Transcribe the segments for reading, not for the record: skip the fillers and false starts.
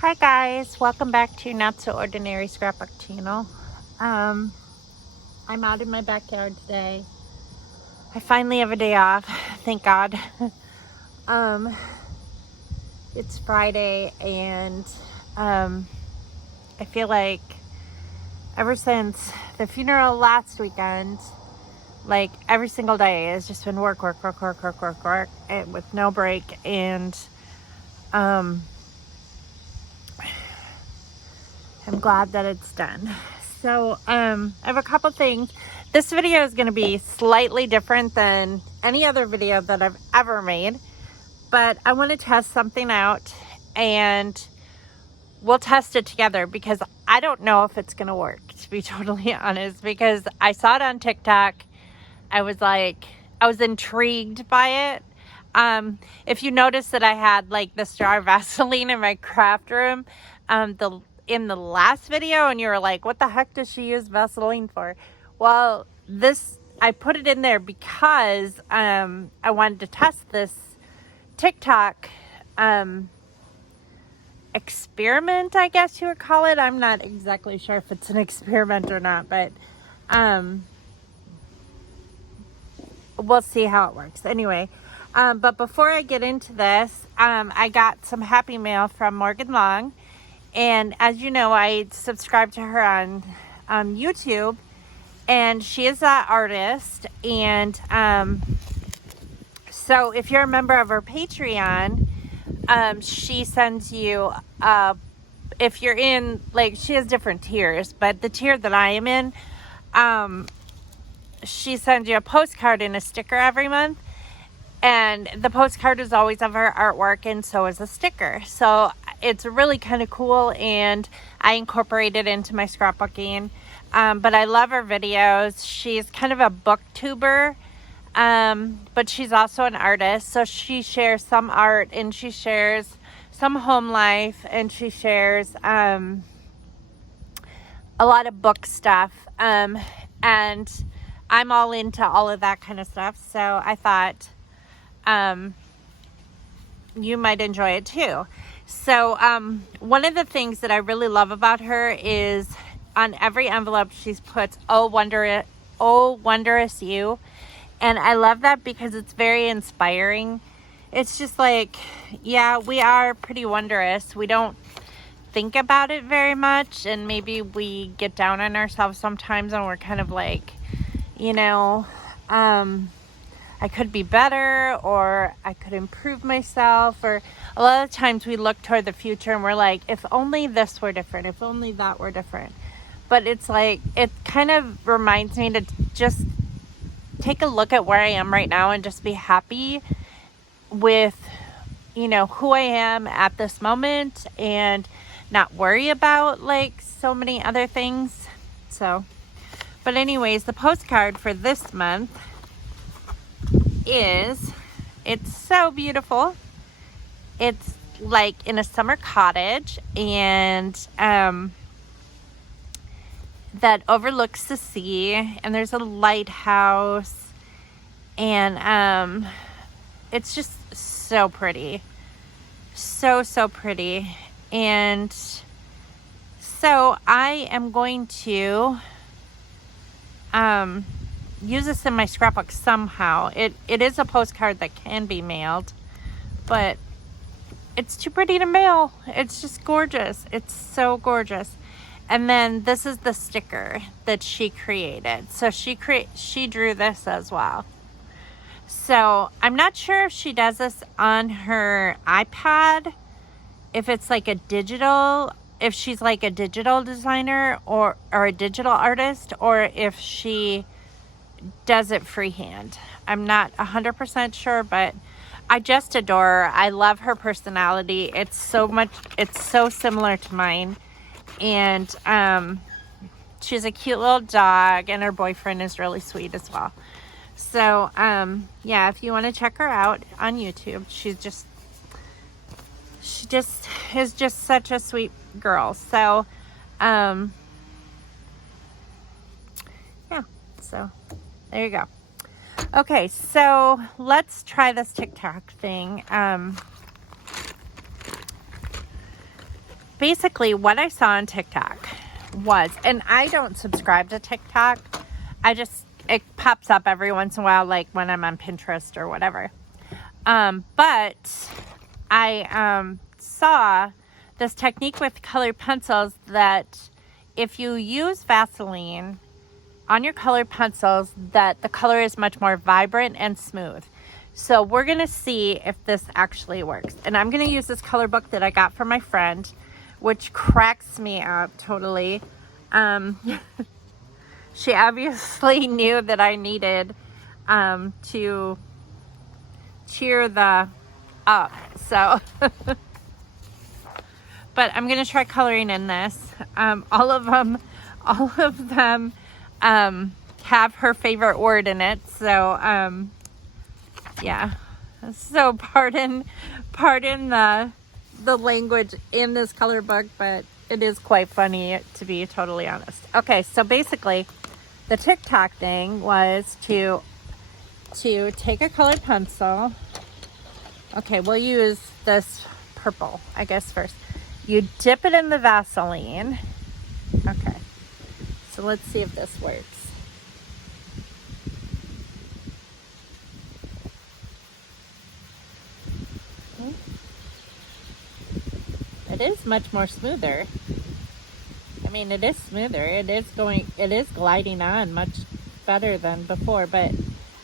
Hi guys, welcome back to Not So Ordinary Scrapbook channel. I'm out in my backyard today. I finally have a day off, thank God. It's Friday and I feel like ever since the funeral last weekend, like every single day has just been work, and with no break. And I'm glad that it's done. So I have a couple things. This video is going to be slightly different than any other video that I've ever made, but I want to test something out and we'll test it together because I don't know if it's going to work, to be totally honest, because I saw it on TikTok. I was intrigued by it. If you notice that I had like the jar of Vaseline in my craft room, in the last video, and you were like, what the heck does she use Vaseline for? Well, I put it in there because I wanted to test this TikTok experiment, I guess you would call it. I'm not exactly sure if it's an experiment or not, but we'll see how it works. Anyway, but before I get into this, I got some happy mail from Morgan Long. And as you know, I subscribe to her on YouTube, and she is an artist. And so if you're a member of her Patreon, she sends you, if you're in, like, she has different tiers, but the tier that I am in, she sends you a postcard and a sticker every month. And the postcard is always of her artwork, and so is a sticker. So it's really kind of cool, and I incorporate it into my scrapbooking. But I love her videos. She's kind of a booktuber, but she's also an artist. So she shares some art, and she shares some home life, and she shares a lot of book stuff. And I'm all into all of that kind of stuff. So I thought you might enjoy it too. So one of the things that I really love about her is on every envelope she's put oh wondrous you, and I love that because it's very inspiring. It's just like, yeah, we are pretty wondrous. We don't think about it very much, and maybe we get down on ourselves sometimes, and we're kind of like, you know, I could be better, or I could improve myself, or a lot of times we look toward the future and we're like, if only this were different, if only that were different. But it's like, it kind of reminds me to just take a look at where I am right now and just be happy with, you know, who I am at this moment, and not worry about like so many other things. So, but anyways, the postcard for this month it's so beautiful. It's like in a summer cottage, and that overlooks the sea, and there's a lighthouse, and it's just so pretty, so pretty. And so I am going to use this in my scrapbook somehow. It is a postcard that can be mailed, but it's too pretty to mail. It's just gorgeous. It's so gorgeous. And then this is the sticker that she created. So she drew this as well. So I'm not sure if she does this on her iPad, if it's like a digital, if she's like a digital designer or a digital artist, or if she does it freehand. I'm not 100% sure, but I just adore her. I love her personality. It's so similar to mine. And she's a cute little dog, and her boyfriend is really sweet as well. So yeah, if you want to check her out on YouTube, she just is just such a sweet girl. So yeah, so there you go. Okay, so let's try this TikTok thing. basically what I saw on TikTok was, and I don't subscribe to TikTok. It pops up every once in a while, like when I'm on Pinterest or whatever. But I saw this technique with colored pencils that if you use Vaseline on your colored pencils, that the color is much more vibrant and smooth. So we're going to see if this actually works. And I'm going to use this color book that I got from my friend, which cracks me up totally. She obviously knew that I needed to cheer the up. So, but I'm going to try coloring in this. All of them have her favorite word in it. So, yeah. So pardon the language in this color book, but it is quite funny, to be totally honest. Okay, so basically the TikTok thing was to take a colored pencil. Okay, we'll use this purple, I guess, first. You dip it in the Vaseline. Okay, so let's see if this works. It is much more smoother. I mean, it is smoother. It is gliding on much better than before, but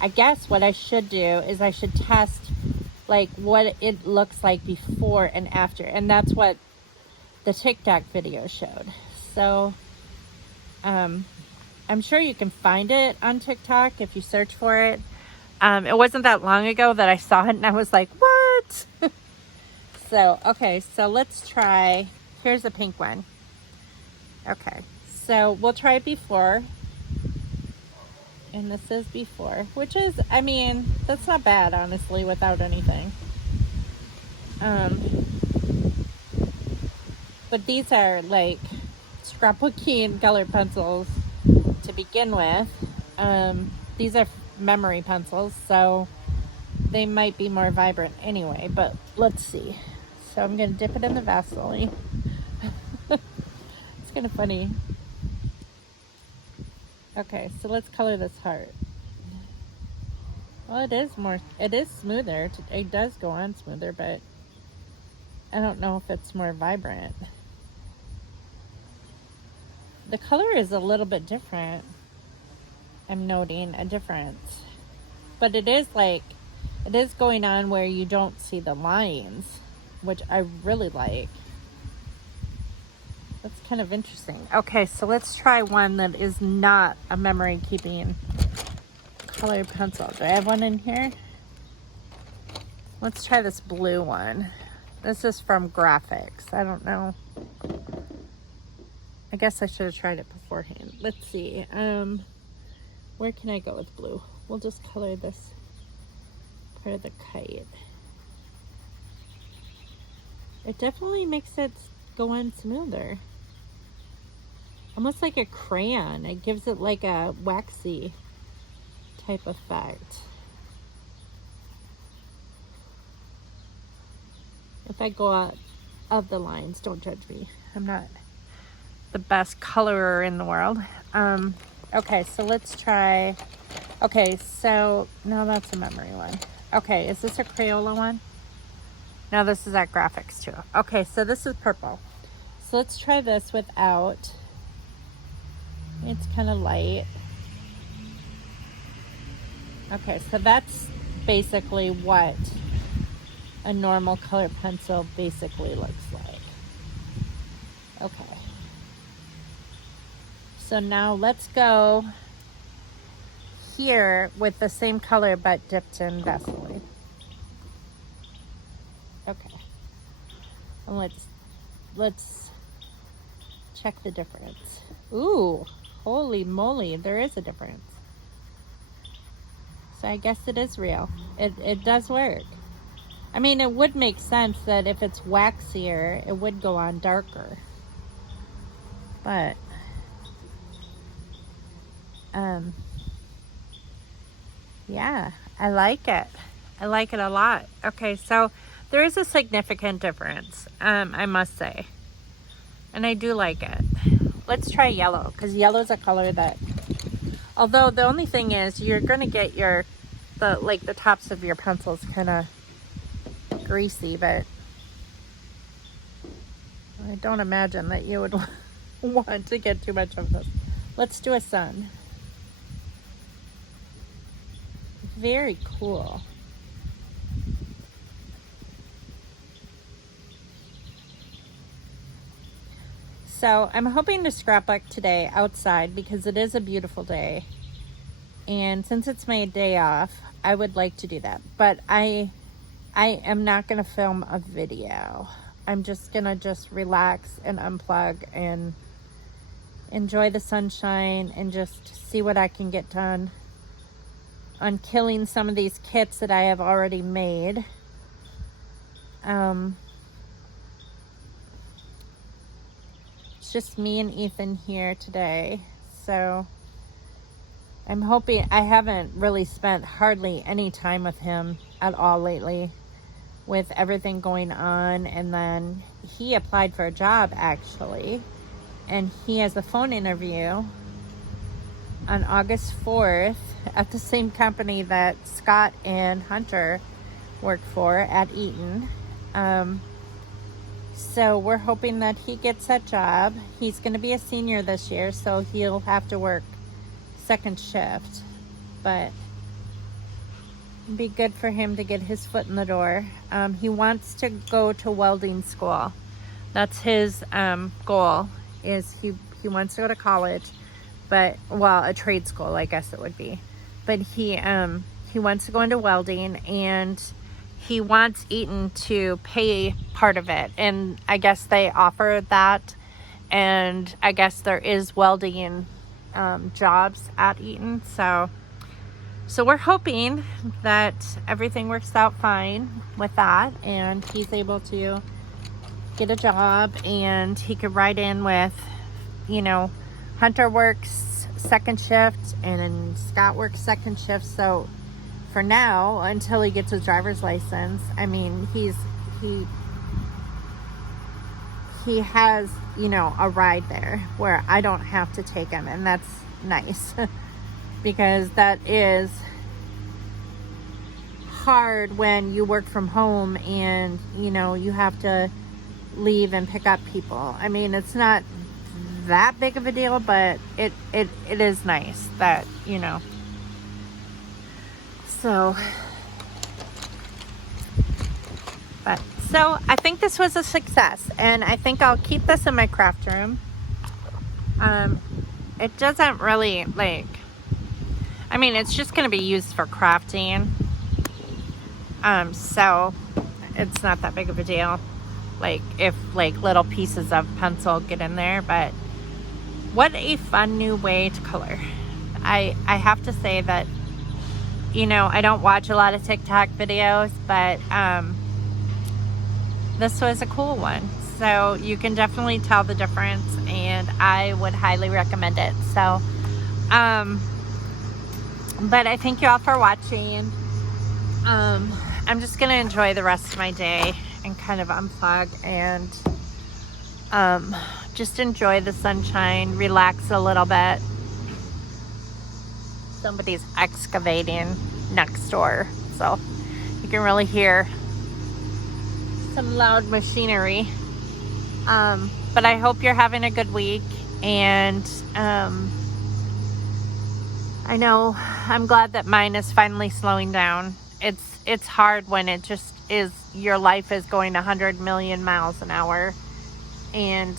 I guess what I should do is I should test like what it looks like before and after, and that's what the TikTok video showed. So I'm sure you can find it on TikTok if you search for it. It wasn't that long ago that I saw it and I was like, what? So okay, so let's try. Here's the pink one. Okay, so we'll try it before. And this is before, which is, I mean, that's not bad, honestly, without anything. But these are like scrapbooking colored pencils to begin with. These are memory pencils, so they might be more vibrant anyway, but let's see. So I'm going to dip it in the Vaseline. It's kind of funny. Okay, so let's color this heart. Well, it is smoother. It does go on smoother, but I don't know if it's more vibrant. The color is a little bit different. I'm noting a difference. But it is going on where you don't see the lines, which I really like. That's kind of interesting. Okay, so let's try one that is not a memory keeping colored pencil. Do I have one in here? Let's try this blue one. This is from Graphics. I don't know. I guess I should have tried it beforehand. Let's see. Where can I go with blue? We'll just color this part of the kite. It definitely makes it go on smoother. Almost like a crayon. It gives it like a waxy type effect. If I go out of the lines, don't judge me. I'm not the best colorer in the world. Okay, so let's try. Okay, so no, that's a memory one. Okay, is this a Crayola one? No, this is at Graphics too. Okay, so this is purple. So let's try this without. It's kind of light. Okay, so that's basically what a normal color pencil basically looks like. Okay. So now let's go here with the same color but dipped in Vaseline. Okay. And let's check the difference. Ooh, holy moly, there is a difference. So I guess it is real. It does work. I mean, it would make sense that if it's waxier, it would go on darker. But, yeah, I like it. I like it a lot. Okay, so there is a significant difference, I must say. And I do like it. Let's try yellow, because yellow is a color that, although the only thing is you're going to get the tops of your pencils kind of greasy, but I don't imagine that you would want to get too much of this. Let's do a sun. Very cool. So I'm hoping to scrapbook today outside because it is a beautiful day. And since it's my day off, I would like to do that. But I am not going to film a video. I'm just going to relax and unplug and enjoy the sunshine and just see what I can get done on killing some of these kits that I have already made. It's just me and Ethan here today. So I'm hoping, I haven't really spent hardly any time with him at all lately with everything going on. And then he applied for a job actually, and he has a phone interview on August 4th at the same company that Scott and Hunter work for at Eaton. So we're hoping that he gets that job. He's going to be a senior this year, so he'll have to work second shift, but it'd be good for him to get his foot in the door. He wants to go to welding school. That's his goal, is he wants to go to college, but, well, a trade school, I guess it would be. But he wants to go into welding, and he wants Eaton to pay part of it. And I guess they offer that, and I guess there is welding jobs at Eaton. So we're hoping that everything works out fine with that, and he's able to get a job, and he could ride in with, you know, Hunter works second shift and then Scott works second shift. So for now, until he gets his driver's license, I mean, he has, you know, a ride there where I don't have to take him, and that's nice because that is hard when you work from home and, you know, you have to leave and pick up people. I mean, it's not that big of a deal, but it is nice that, you know. So I think this was a success, and I think I'll keep this in my craft room. It doesn't really, like, I mean, it's just going to be used for crafting. So it's not that big of a deal. Like, if, like, little pieces of pencil get in there, but what a fun new way to color. I have to say that, you know, I don't watch a lot of TikTok videos, but this was a cool one. So you can definitely tell the difference, and I would highly recommend it. So, but I thank you all for watching. I'm just going to enjoy the rest of my day and kind of unplug and just enjoy the sunshine, relax a little bit. Somebody's excavating next door, so you can really hear some loud machinery. But I hope you're having a good week, and I know I'm glad that mine is finally slowing down. It's hard when it just is, your life is going 100 million miles an hour, and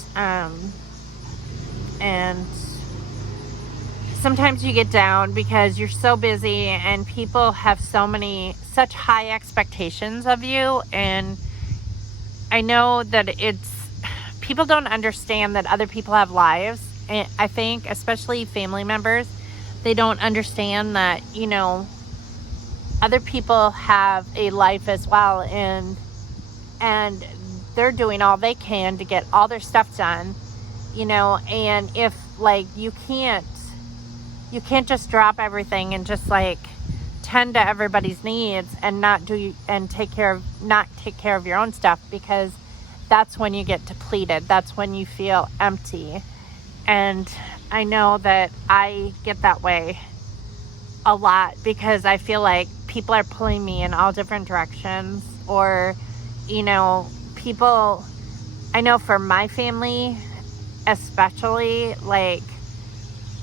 sometimes you get down because you're so busy and people have such high expectations of you. And I know that people don't understand that other people have lives. And I think, especially family members, they don't understand that, you know, other people have a life as well, and they're doing all they can to get all their stuff done, you know. And if, like, you can't just drop everything and just, like, tend to everybody's needs and not take care of your own stuff, because that's when you get depleted. That's when you feel empty. And I know that I get that way a lot because I feel like people are pulling me in all different directions, or, you know, people, I know for my family, especially, like,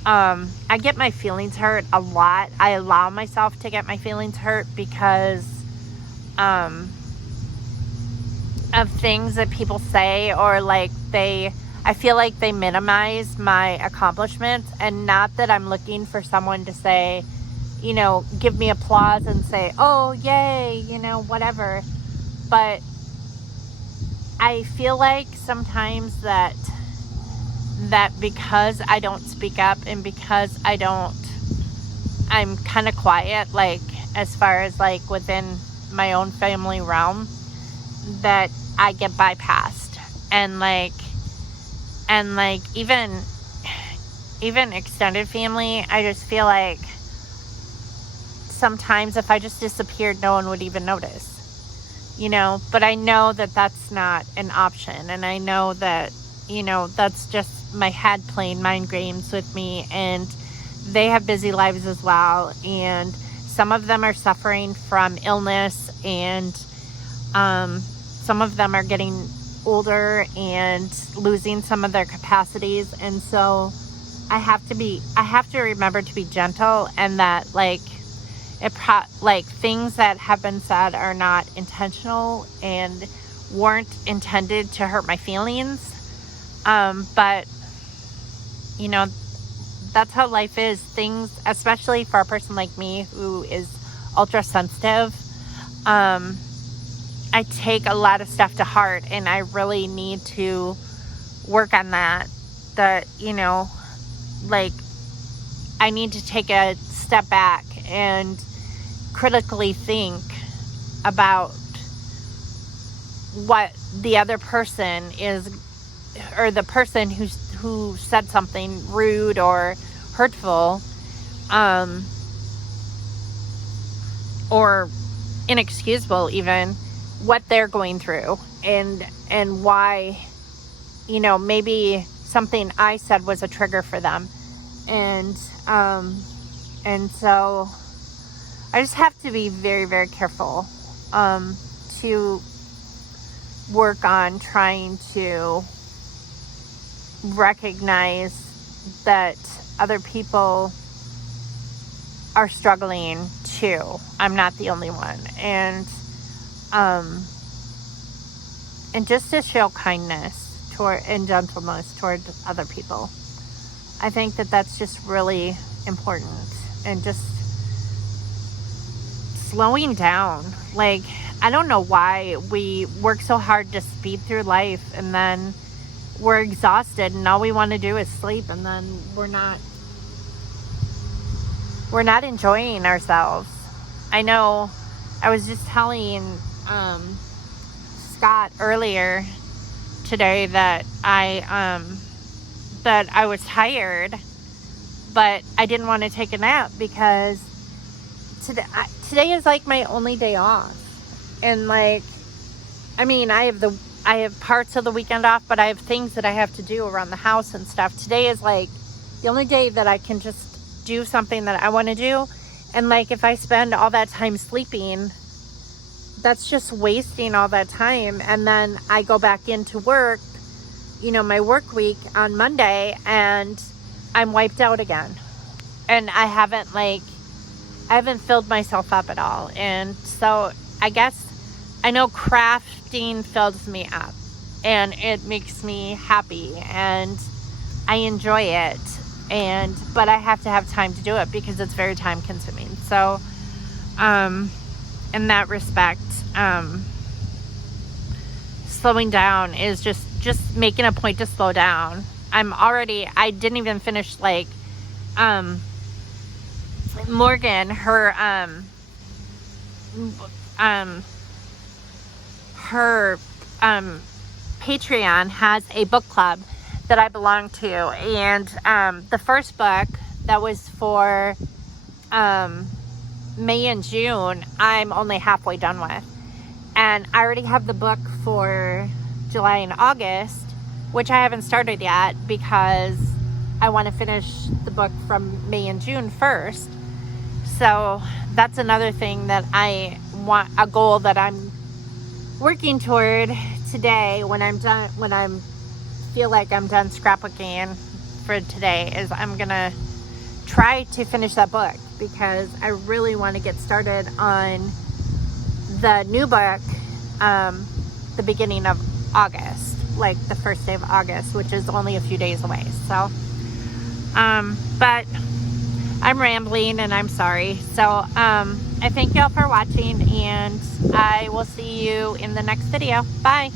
I get my feelings hurt a lot. I allow myself to get my feelings hurt because, of things that people say, or like I feel like they minimize my accomplishments, and not that I'm looking for someone to say, you know, give me applause and say, oh, yay, you know, whatever. But I feel like sometimes that because I don't speak up, and because I'm kind of quiet, like, as far as like within my own family realm, that I get bypassed. And like even extended family, I just feel like sometimes if I just disappeared, no one would even notice, you know. But I know that that's not an option, and I know that, you know, that's just my head playing mind games with me, and they have busy lives as well, and some of them are suffering from illness, and some of them are getting older and losing some of their capacities. And so I have to remember to be gentle, and that like things that have been said are not intentional and weren't intended to hurt my feelings. But you know, that's how life is. Things, especially for a person like me who is ultra sensitive, I take a lot of stuff to heart, and I really need to work on that. That, you know, like, I need to take a step back and critically think about what the other person is, or the person who said something rude or hurtful, or inexcusable even, what they're going through, and why, you know, maybe something I said was a trigger for them. And so I just have to be very, very careful to work on trying to recognize that other people are struggling too. I'm not the only one. And just to show kindness and gentleness toward other people. I think that that's just really important. And just slowing down. Like, I don't know why we work so hard to speed through life, and then we're exhausted, and all we want to do is sleep, and then we're not enjoying ourselves. I know I was just telling Scott earlier today that I was tired, but I didn't want to take a nap because today is like my only day off. And like, I mean, I have parts of the weekend off, but I have things that I have to do around the house and stuff. Today is like the only day that I can just do something that I want to do. And like, if I spend all that time sleeping, that's just wasting all that time. And then I go back into work, you know, my work week on Monday, and I'm wiped out again. And I haven't filled myself up at all. And so I guess, I know crafting fills me up, and it makes me happy, and I enjoy it. But I have to have time to do it because it's very time consuming. So, in that respect, slowing down is just making a point to slow down. I didn't even finish, Morgan, her Patreon has a book club that I belong to, and the first book that was for May and June, I'm only halfway done with, and I already have the book for July, and August, which I haven't started yet because I want to finish the book from May and June first. So that's another thing that I want, a goal that I'm working toward today when I'm done, when I'm feel like I'm done scrapbooking for today, is I'm gonna try to finish that book because I really want to get started on the new book the beginning of August, like the first day of August, which is only a few days away. So but I'm rambling and I'm sorry. So I thank y'all for watching, and I will see you in the next video. Bye.